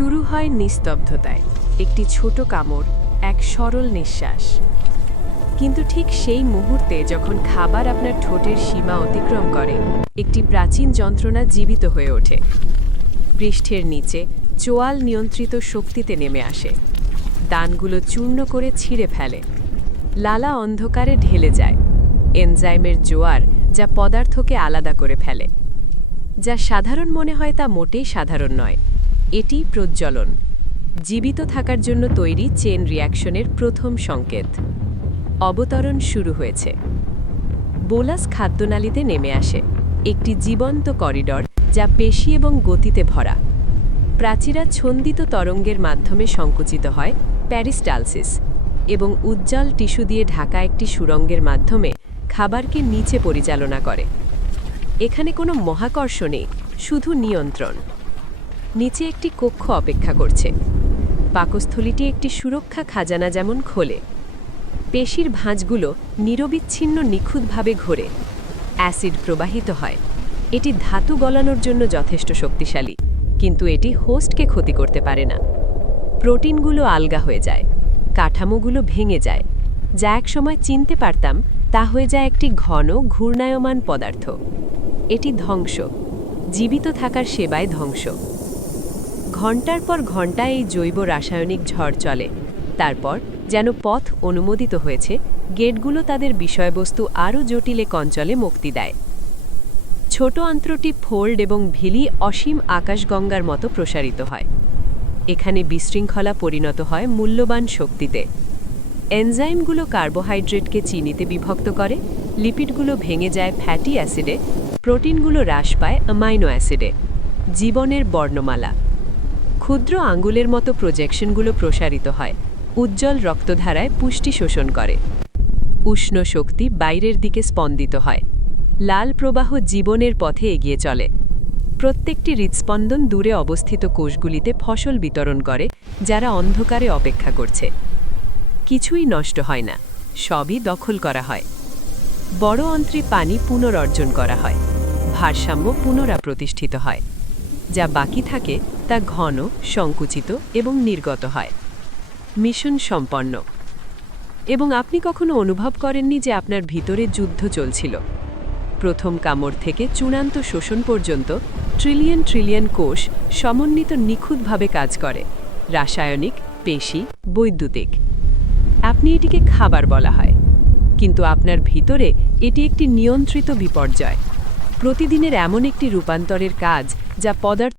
শুরু হয় নিস্তব্ধতায়, একটি ছোট কামড়, এক সরল নিঃশ্বাস। কিন্তু ঠিক সেই মুহূর্তে যখন খাবার আপনার ঠোঁটের সীমা অতিক্রম করে, একটি প্রাচীন যন্ত্রণা জীবিত হয়ে ওঠে। পৃষ্ঠের নিচে চোয়াল নিয়ন্ত্রিত শক্তিতে নেমে আসে, দানগুলো চূর্ণ করে ছিঁড়ে ফেলে। লালা অন্ধকারে ঢেলে যায়, এনজাইমের জোয়ার যা পদার্থকে আলাদা করে ফেলে। যা সাধারণ মনে হয় তা মোটেই সাধারণ নয়, এটি প্রজ্বলন, জীবিত থাকার জন্য তৈরি চেন রিঅ্যাকশনের প্রথম সংকেত। অবতরণ শুরু হয়েছে। বোলাস খাদ্যনালীতে নেমে আসে, একটি জীবন্ত করিডর যা পেশি এবং গতিতে ভরা। প্রাচীরা ছন্দিত তরঙ্গের মাধ্যমে সংকুচিত হয় প্যারিস্টালসিস, এবং উজ্জ্বল টিস্যু দিয়ে ঢাকা একটি সুড়ঙ্গের মাধ্যমে খাবারকে নিচে পরিচালনা করে। এখানে কোনো মহাকর্ষ নেই, শুধু নিয়ন্ত্রণ। নিচে একটি কক্ষ অপেক্ষা করছে। পাকস্থলীটি একটি সুরক্ষা খাজানা যেমন খোলে। পেশির ভাঁজগুলো নিরবিচ্ছিন্ন নিখুঁতভাবে ঘোরে। অ্যাসিড প্রবাহিত হয়। এটি ধাতু গলানোর জন্য যথেষ্ট শক্তিশালী, কিন্তু এটি হোস্টকে ক্ষতি করতে পারে না। প্রোটিনগুলো আলগা হয়ে যায়, কাঠামোগুলো ভেঙে যায়। যা একসময় চিনতে পারতাম তা হয়ে যায় একটি ঘন ঘূর্ণায়মান পদার্থ। এটি ধ্বংস, জীবিত থাকার সেবায় ধ্বংস। ঘণ্টার পর ঘণ্টা এই জৈব রাসায়নিক ঝড় চলে। তারপর যেন পথ অনুমোদিত হয়েছে, গেটগুলো তাদের বিষয়বস্তু আরও জটিলে কঞ্চলে মুক্তি দেয়। ছোট আন্ত্রটি ফোল্ড এবং ভিলি অসীম আকাশগঙ্গার মতো প্রসারিত হয়। এখানে বিশৃঙ্খলা পরিণত হয় মূল্যবান শক্তিতে। এনজাইমগুলো কার্বোহাইড্রেটকে চিনিতে বিভক্ত করে, লিপিডগুলো ভেঙে যায় ফ্যাটি অ্যাসিডে, প্রোটিনগুলো হ্রাস পায় অ্যামাইনো অ্যাসিডে। জীবনের বর্ণমালা। ক্ষুদ্র আঙ্গুলের মতো প্রজেকশনগুলো প্রসারিত হয়, উজ্জ্বল রক্তধারায় পুষ্টি শোষণ করে। উষ্ণ শক্তি বাইরের দিকে স্পন্দিত হয়। লাল প্রবাহ জীবনের পথে এগিয়ে চলে। প্রত্যেকটি হৃৎস্পন্দন দূরে অবস্থিত কোষগুলিতে ফসল বিতরণ করে, যারা অন্ধকারে অপেক্ষা করছে। কিছুই নষ্ট হয় না, সবই দখল করা হয়। বড় অন্ত্রে পানি পুনরর্জন করা হয়, ভারসাম্য পুনরাপ্রতিষ্ঠিত হয়। যা বাকি থাকে তা ঘন, সংকুচিত এবং নির্গত হয়। মিশন সম্পন্ন। এবং আপনি কখনো অনুভব করেননি যে আপনার ভিতরে যুদ্ধ চলছিল। প্রথম কামড় থেকে চূড়ান্ত শোষণ পর্যন্ত ট্রিলিয়ন ট্রিলিয়ন কোষ সমন্বিত নিখুঁতভাবে কাজ করে, রাসায়নিক, পেশি, বৈদ্যুতিক। আপনি এটিকে খাবার বলা হয়, কিন্তু আপনার ভিতরে এটি একটি নিয়ন্ত্রিত বিপর্যয়। প্রতিদিনের এমন একটি রূপান্তরের কাজ যা পদার্থ